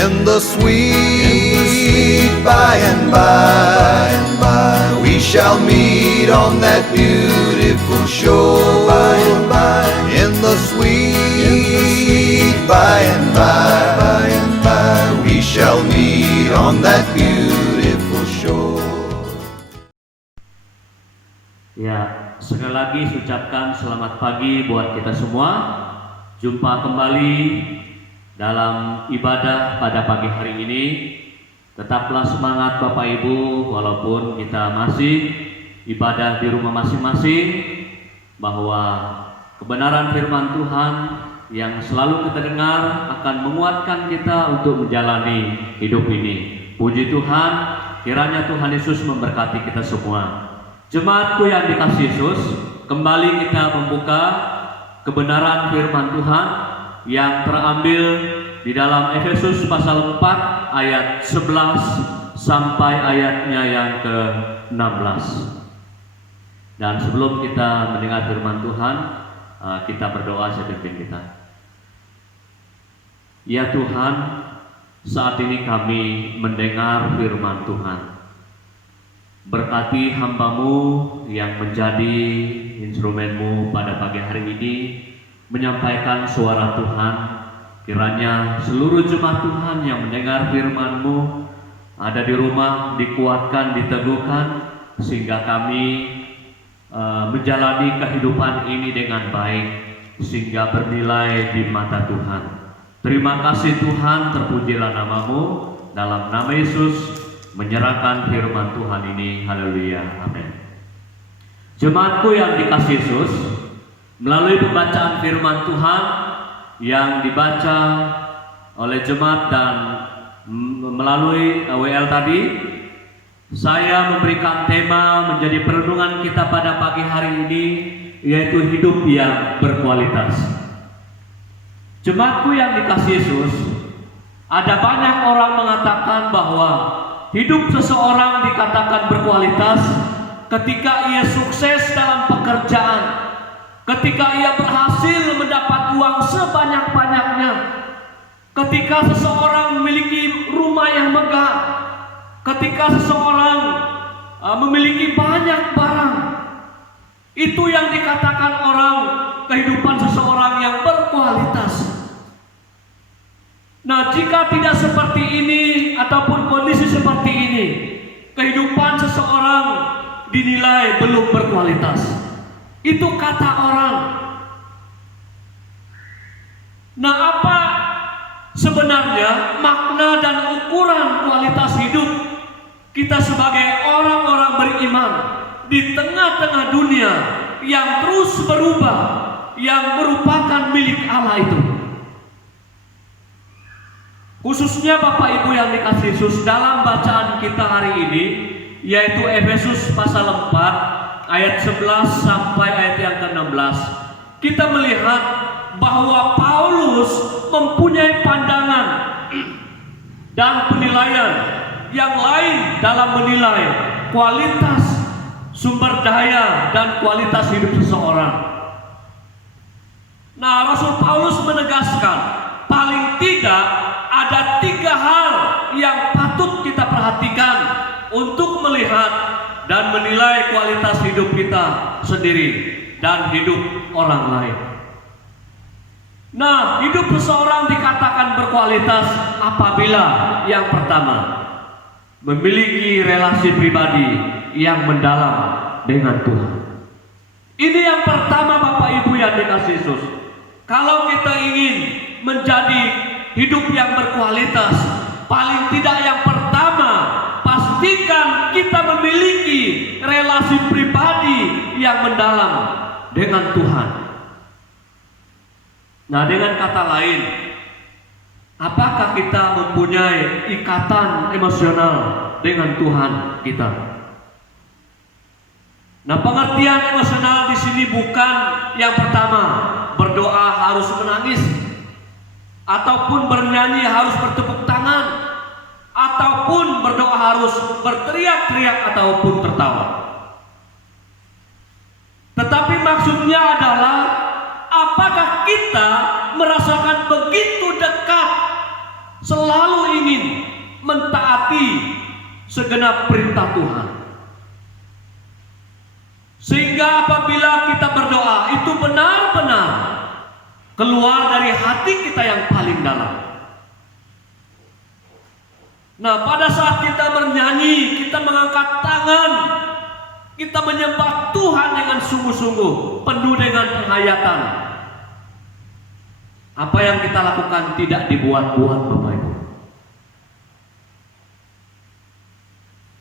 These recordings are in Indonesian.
In the sweet by and by, we shall meet on that beautiful shore. In the sweet by and by, we shall meet on that beautiful shore. Ya, sekali lagi ucapkan selamat pagi buat kita semua. Jumpa kembali dalam ibadah pada pagi hari ini. Tetaplah semangat Bapak Ibu, walaupun kita masih ibadah di rumah masing-masing, bahwa kebenaran firman Tuhan yang selalu kita dengar akan menguatkan kita untuk menjalani hidup ini. Puji Tuhan, kiranya Tuhan Yesus memberkati kita semua. Jemaatku yang dikasihi Yesus, kembali kita membuka kebenaran firman Tuhan yang terambil di dalam Efesus pasal 4 ayat 11 sampai ayatnya yang ke-16. Dan sebelum kita mendengar firman Tuhan, kita berdoa. Saya pimpin kita. Ya Tuhan, saat ini kami mendengar firman Tuhan. Berkati hamba-Mu yang menjadi instrumen-Mu pada pagi hari ini, menyampaikan suara Tuhan. Kiranya seluruh jemaat Tuhan yang mendengar firman-Mu ada di rumah dikuatkan, diteguhkan, sehingga kami menjalani kehidupan ini dengan baik, sehingga bernilai di mata Tuhan. Terima kasih Tuhan, terpujilah nama-Mu. Dalam nama Yesus menyerahkan firman Tuhan ini. Haleluya, amin. Jemaatku yang dikasihi Yesus, melalui pembacaan firman Tuhan yang dibaca oleh jemaat dan melalui WL tadi, saya memberikan tema menjadi perenungan kita pada pagi hari ini, yaitu hidup yang berkualitas. Jemaatku yang dikasihi Yesus, ada banyak orang mengatakan bahwa hidup seseorang dikatakan berkualitas ketika ia sukses dalam pekerjaan, ketika ia berhasil mendapat uang sebanyak-banyaknya, ketika seseorang memiliki rumah yang megah, ketika seseorang memiliki banyak barang. Itu yang dikatakan orang kehidupan seseorang yang berkualitas. Nah, jika tidak seperti ini ataupun kondisi seperti ini, kehidupan seseorang dinilai belum berkualitas. Itu kata orang. Nah, apa sebenarnya makna dan ukuran kualitas hidup kita sebagai orang-orang beriman di tengah-tengah dunia yang terus berubah, yang merupakan milik Allah itu? Khususnya Bapak Ibu yang dikasihi Yesus, dalam bacaan kita hari ini, yaitu Efesus pasal 4 ayat 11 sampai ayat yang ke-16, kita melihat bahwa Paulus mempunyai pandangan dan penilaian yang lain dalam menilai kualitas sumber daya dan kualitas hidup seseorang. Nah, Rasul Paulus menegaskan, paling tidak ada 3 hal yang patut kita perhatikan untuk melihat dan menilai kualitas hidup kita sendiri dan hidup orang lain. Nah, hidup seseorang dikatakan berkualitas apabila yang pertama, memiliki relasi pribadi yang mendalam dengan Tuhan. Ini yang pertama Bapak Ibu yang dikasihi Yesus. Kalau kita ingin menjadi hidup yang berkualitas, paling tidak yang pertama, pastikan kita memiliki relasi pribadi yang mendalam dengan Tuhan. Nah, dengan kata lain, apakah kita mempunyai ikatan emosional dengan Tuhan kita? Nah, pengertian emosional di sini bukan yang pertama berdoa harus menangis, ataupun bernyanyi harus bertepuk tangan, ataupun berdoa harus berteriak-teriak ataupun tertawa. Tetapi maksudnya adalah apakah kita merasakan begitu dekat selalu ingin mentaati segenap perintah Tuhan. Sehingga apabila kita berdoa itu benar-benar keluar dari hati kita yang paling dalam. Nah, pada saat kita bernyanyi, kita mengangkat tangan, kita menyembah Tuhan dengan sungguh-sungguh, penuh dengan penghayatan. Apa yang kita lakukan tidak dibuat-buat, Bapak Ibu.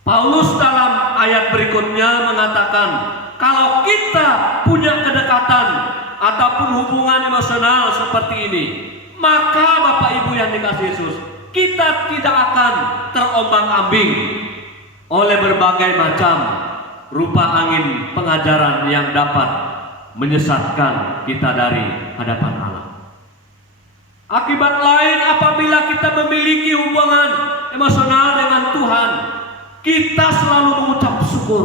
Paulus dalam ayat berikutnya mengatakan, kalau kita punya kedekatan ataupun hubungan emosional seperti ini, maka Bapak Ibu yang dikasihi Yesus, kita tidak akan terombang-ambing oleh berbagai macam rupa angin pengajaran yang dapat menyesatkan kita dari hadapan Allah. Akibat lain, apabila kita memiliki hubungan emosional dengan Tuhan, kita selalu mengucap syukur.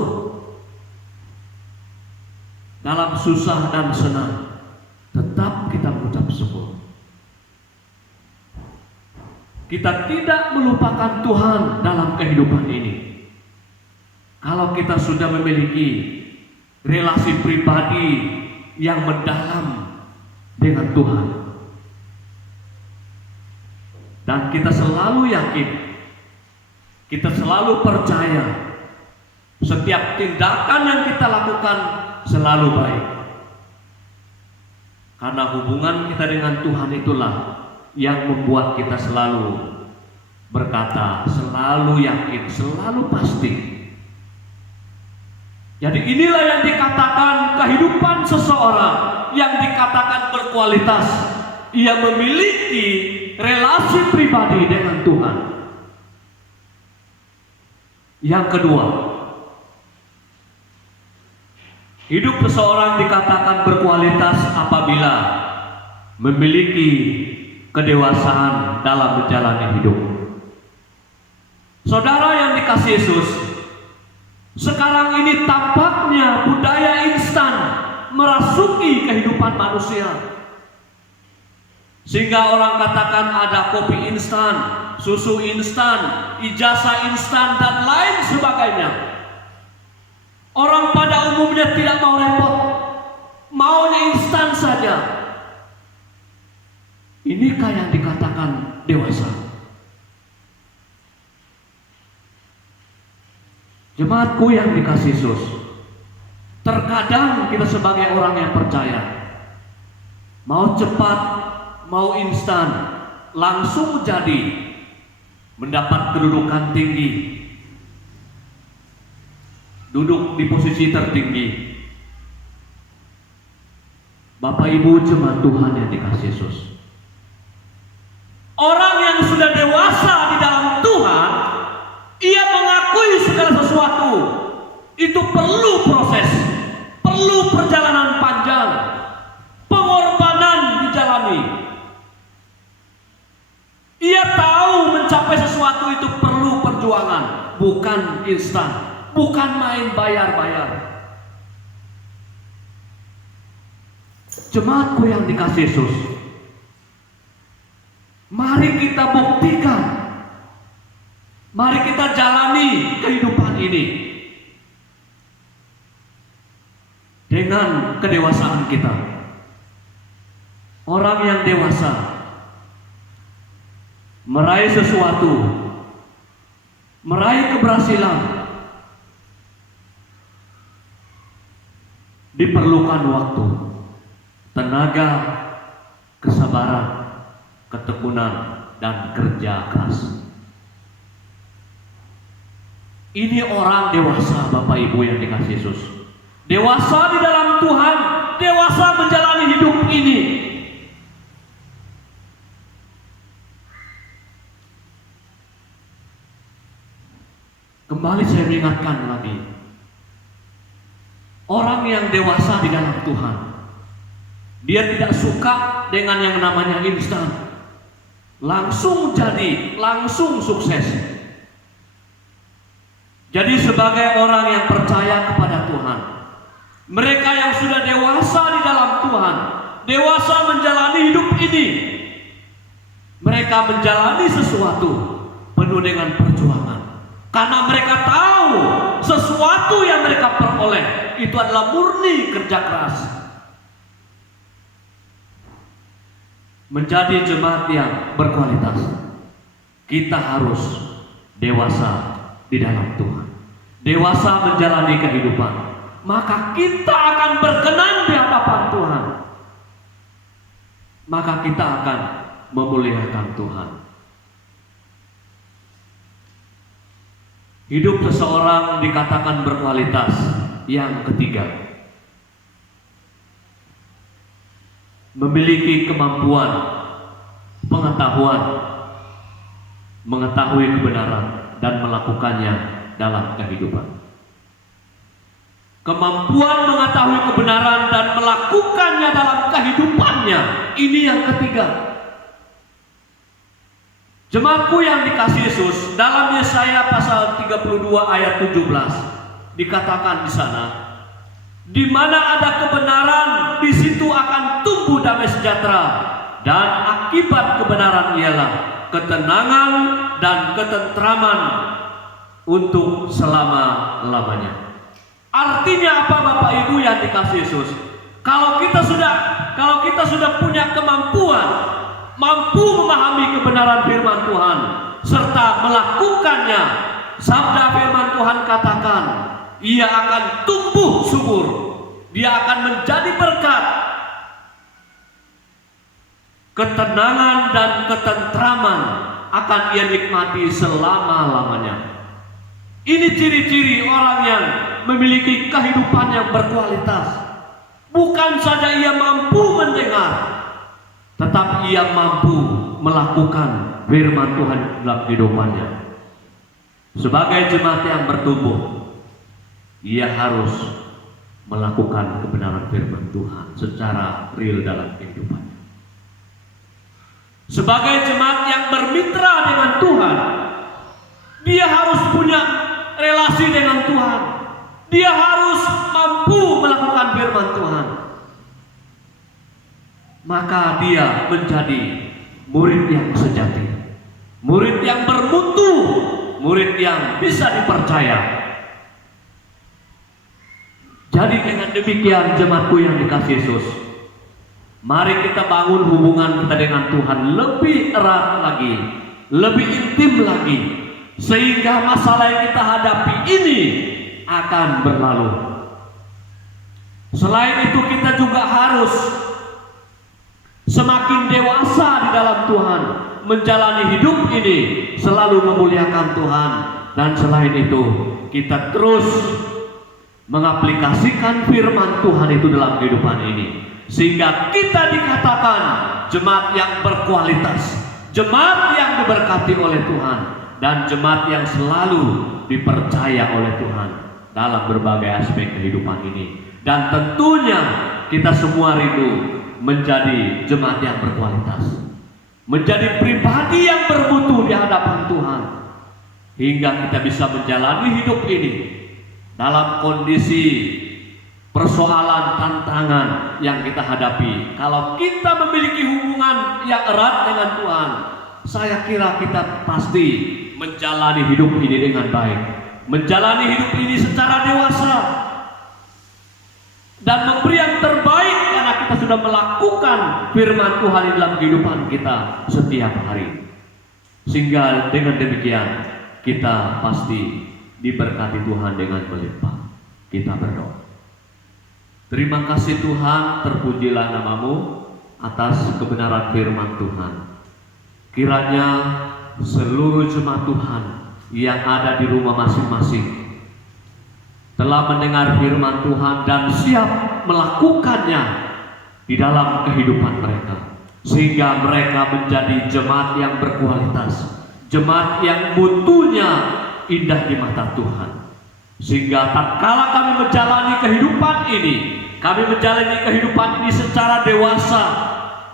Dalam susah dan senang, tetap kita mengucap syukur. Kita tidak melupakan Tuhan dalam kehidupan ini. Kalau kita sudah memiliki relasi pribadi yang mendalam dengan Tuhan, dan kita selalu yakin, kita selalu percaya, setiap tindakan yang kita lakukan selalu baik. Karena hubungan kita dengan Tuhan itulah yang membuat kita selalu berkata, selalu yakin, selalu pasti. Jadi inilah yang dikatakan kehidupan seseorang yang dikatakan berkualitas. Ia memiliki relasi pribadi dengan Tuhan. Yang kedua, hidup seseorang dikatakan berkualitas apabila memiliki kedewasaan dalam menjalani hidup. Saudara yang dikasihi Yesus, sekarang ini tampaknya budaya instan merasuki kehidupan manusia, sehingga orang katakan ada kopi instan, susu instan, ijazah instan, dan lain sebagainya. Orang pada umumnya tidak mau repot, maunya instan saja. Inikah yang dikatakan dewasa? Jemaatku yang dikasihi Yesus, terkadang kita sebagai orang yang percaya, mau cepat, mau instan, langsung jadi, mendapat kedudukan tinggi, duduk di posisi tertinggi. Bapak Ibu jemaat Tuhan yang dikasihi Yesus, orang yang sudah dewasa di dalam Tuhan, ia mengakui segala sesuatu itu perlu proses, perlu perjalanan panjang, pengorbanan dijalani. Ia tahu mencapai sesuatu itu perlu perjuangan, bukan instan, bukan main bayar-bayar. Jemaatku yang dikasihi Yesus, mari kita buktikan, mari kita jalani kehidupan ini dengan kedewasaan kita. Orang yang dewasa meraih sesuatu, meraih keberhasilan, diperlukan waktu, tenaga, kesabaran, ketekunan, dan kerja keras. Ini orang dewasa, Bapak Ibu yang dikasihi Yesus. Dewasa di dalam Tuhan, dewasa menjalani hidup ini. Kembali saya mengingatkan lagi, orang yang dewasa di dalam Tuhan, dia tidak suka dengan yang namanya instan, langsung jadi, langsung sukses. Jadi sebagai orang yang percaya kepada Tuhan, mereka yang sudah dewasa di dalam Tuhan, dewasa menjalani hidup ini, Mereka menjalani sesuatu penuh dengan perjuangan. Karena mereka tahu sesuatu yang mereka peroleh itu adalah murni kerja keras. Menjadi jemaat yang berkualitas, kita harus dewasa di dalam Tuhan, dewasa menjalani kehidupan. Maka kita akan berkenan di hadapan Tuhan. Maka kita akan memuliakan Tuhan. Hidup seseorang dikatakan berkualitas. Yang ketiga, memiliki kemampuan, pengetahuan, mengetahui kebenaran dan melakukannya dalam kehidupan. Kemampuan mengetahui kebenaran dan melakukannya dalam kehidupannya, ini yang ketiga. Jemaatku yang dikasihi Yesus, dalam Yesaya pasal 32 ayat 17 dikatakan di sana, di mana ada kebenaran, di situ akan tumbuh damai sejahtera, dan akibat kebenaran ialah ketenangan dan ketentraman untuk selama-lamanya. Artinya apa Bapak Ibu yang dikasihi Yesus? Kalau kita sudah punya kemampuan, mampu memahami kebenaran firman Tuhan serta melakukannya, sabda firman Tuhan katakan, ia akan tumbuh subur, dia akan menjadi berkat, ketenangan dan ketentraman akan ia nikmati selama-lamanya. Ini ciri-ciri orang yang memiliki kehidupan yang berkualitas. Bukan saja ia mampu mendengar, tetapi ia mampu melakukan firman Tuhan dalam kehidupannya. Sebagai jemaat yang bertumbuh, ia harus melakukan kebenaran firman Tuhan secara real dalam kehidupannya. Sebagai jemaat yang bermitra dengan Tuhan, dia harus punya relasi dengan Tuhan. Dia harus mampu melakukan firman Tuhan. Maka dia menjadi murid yang sejati, murid yang bermutu, murid yang bisa dipercaya. Jadi dengan demikian jemaatku yang dikasihi Yesus, mari kita bangun hubungan kita dengan Tuhan lebih erat lagi, lebih intim lagi, sehingga masalah yang kita hadapi ini akan berlalu. Selain itu kita juga harus semakin dewasa di dalam Tuhan, menjalani hidup ini selalu memuliakan Tuhan. Dan selain itu kita terus mengaplikasikan firman Tuhan itu dalam kehidupan ini, sehingga kita dikatakan jemaat yang berkualitas, jemaat yang diberkati oleh Tuhan, dan jemaat yang selalu dipercaya oleh Tuhan dalam berbagai aspek kehidupan ini. Dan tentunya kita semua rindu menjadi jemaat yang berkualitas, menjadi pribadi yang bermutu di hadapan Tuhan, hingga kita bisa menjalani hidup ini dalam kondisi persoalan, tantangan yang kita hadapi. Kalau kita memiliki hubungan yang erat dengan Tuhan, saya kira kita pasti menjalani hidup ini dengan baik, menjalani hidup ini secara dewasa, dan memberi yang terbaik karena kita sudah melakukan firman Tuhan di dalam kehidupan kita setiap hari. Sehingga dengan demikian kita pasti diberkati Tuhan dengan melimpah. Kita berdoa. Terima kasih Tuhan, terpujilah namamu atas kebenaran firman Tuhan. Kiranya seluruh jemaat Tuhan yang ada di rumah masing-masing telah mendengar firman Tuhan dan siap melakukannya di dalam kehidupan mereka, sehingga mereka menjadi jemaat yang berkualitas, jemaat yang mutunya indah di mata Tuhan. Sehingga tatkala kami menjalani kehidupan ini, kami menjalani kehidupan ini secara dewasa,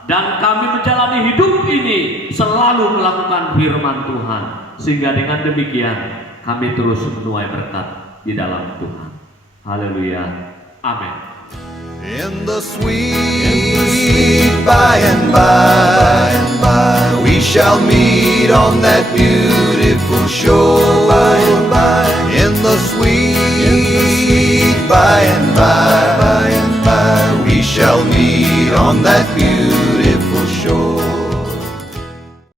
dan kami menjalani hidup ini selalu melakukan firman Tuhan, sehingga dengan demikian kami terus menuai berkat di dalam Tuhan. Haleluya. Amin. In the sweet by and by, we shall shall meet on that beautiful shore by and by, in the sweet by and by, we shall meet on that beautiful shore.